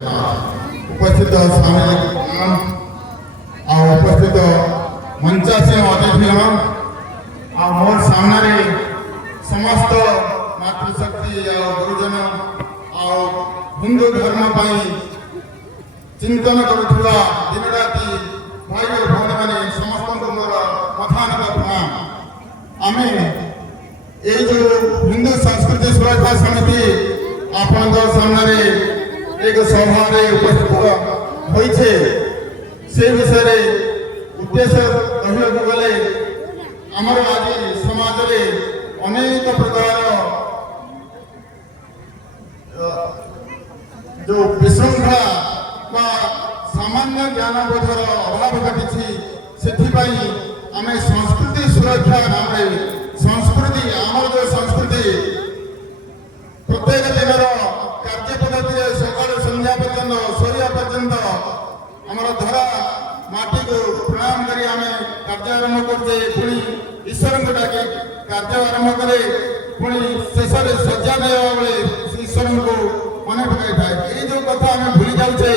उपस्थित सामाजिक उपस्थित मंचासीन अतिथि मोर सामने समस्त मातृशक्ति गुरुजन हिंदू धर्म चिंतन करुवा दिन राति भाई भौणी मैंने समस्त मोर कथानक प्रणाम। आम ये जो हिंदू संस्कृति सुरक्षा समिति आपण सामने एक सभा उपस्थित होइछे से विषय उद्देश्य कहला गले आमर आज समाज रे अनेक प्रकार जो विशृंखला बा सामान्य ज्ञानबोधर अभाव घटी से आम संस्कृति सुरक्षा नाम संस्कृति आमर जो संस्कृति प्रत्येक दिन कार्य पद्धति सकाल संध्या पर्यंत सोया पर्यंत आम धरा माटी को प्रणाम करी आम कार्य आरंभ करते पुणी ईश्वर को डाके कार्य आरंभ करे पुणी शेष सज्जा देवा बेले ईश्वर को मन पकड़ ये जो कथा आम भूली जाऊे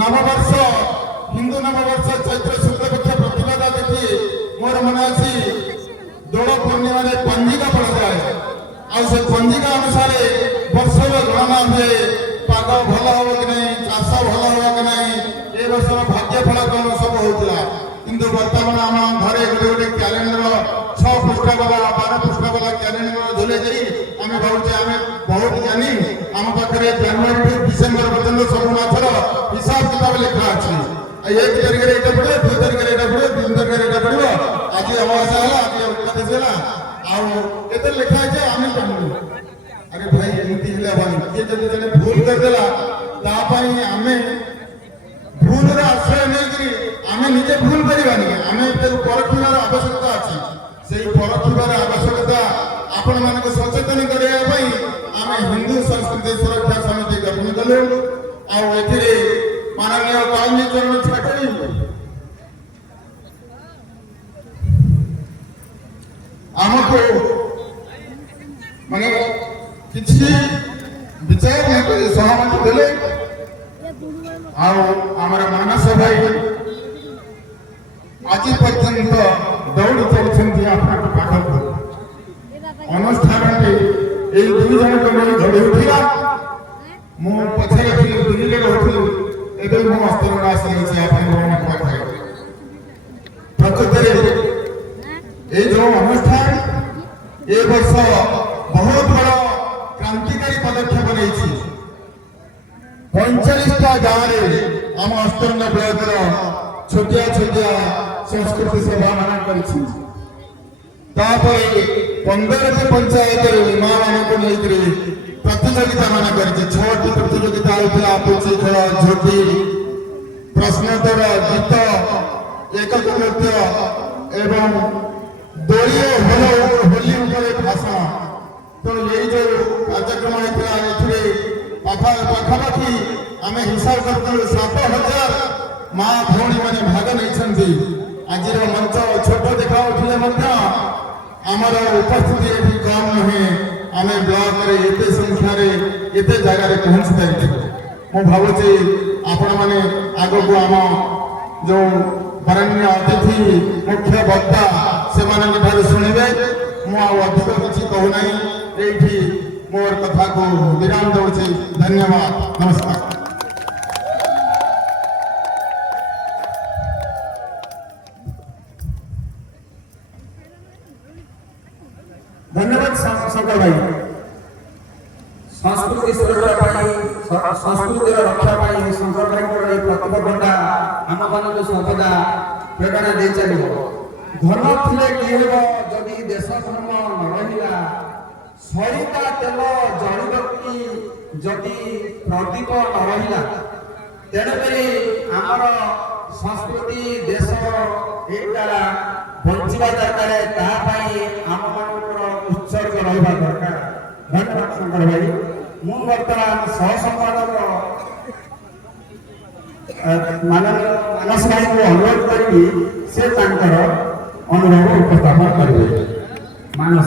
नववर्ष हिंदू नववर्ष चैत्र शुक्ल पक्ष प्रतिपदा देखी मोर मन अच्छी दोल पूर्णिमा पंजिका पड़ा जाए आ पंजिका अनुसार वर्षर गणना हुए पाग भल हम कि नहीं चाष भल हम कि नहीं ए वर्ष भाग्य फल कौन सब होता किंतु बर्तमान आम घरे गोटे गोटे क्यालेंडर 6 पृष्ठ वाला 12 पृष्ठ वाला क्यालेंडर झुले आम भावचे आम बहुत ज्ञानी आम पाखे जनवरी टू डिसेम्बर पर्यटन सब माथर हिसाब किताब लिखा अच्छी 1 तारिख ये पड़े 2 तारिख ये पड़े 3 तारिख ये पड़ो आज अमावास्या है आज एकादशी है आते लिखा है आम जानू अरे भाई एमती किए जब जन भूल करदेला आम भूल आश्रय नहीं आम निजे भूल करानी आम परखार आवश्यकता अच्छी से परखार आवश्यकता आपण मानक सचेतन करने आम हिंदू संस्कृति सुरक्षा समिति गठन कलु आए माननीय कालनी चरण छाड़ी आमको माने किसी विचार नहीं सहमति देले आमर मानस भाई आज पर्यंत दौड़ चलती पाखक अनुष्ठान दुई जन गढ़ी उठा मु पछे दिल्ली रोलू एवं मो हस्तरण आसी पाखे प्रकृत ये जो अनुष्ठान ए वर्ष बहुत बड़ा क्रांतिकारी पदक्षेप नहीं 45टा गाँव में आम अस्तरंग ब्लॉक छोटिया छोटिया संस्कृति सभा मान कर 15टी पंचायत माँ मान प्रतियोगिता मान कर 6टी प्रतियोगिता होता पुची खेल झोटी प्रश्नोत्तर गीत एकक नृत्य एवं दलीय होली भाषण तो ये जो कार्यक्रम होता पाखापाखि आम हिसाब कर 7,000 माँ भौणी मैंने भाग नहीं आज मंच छोट देखा आमर उपस्थिति ये कम नुहे आम ब्लॉक एत संख्यार एत जगार पहुंची पारि मु भावुची आपण मैंने आग को आम जो बरण्य अतिथि मुख्य वक्ता से शुणे मुझे किसी कहूना ये मोर कथा को विराम दूसरी धन्यवाद नमस्कार। धन्यवाद शंकर भाई संस्कृति सुरक्षा संस्कृति रक्षा शंकर भाई प्रतिबद्धता आम मान सर्वदा प्रेरणा दे चलो धन थे कि जदि देश धर्म न रहा सरिता तेल जड़ीबती जदि प्रदीप न रहा तेणुक आमर संस्कृति देश एटा बंचा दरकार आम मान उत्सर्ग रहा दरकार। धन्यवाद शंकर भाई मु बर्तमान सह संपादक मानस भाई को अनुरोध करी से अनुभव उपस्थापन करेंगे। मानस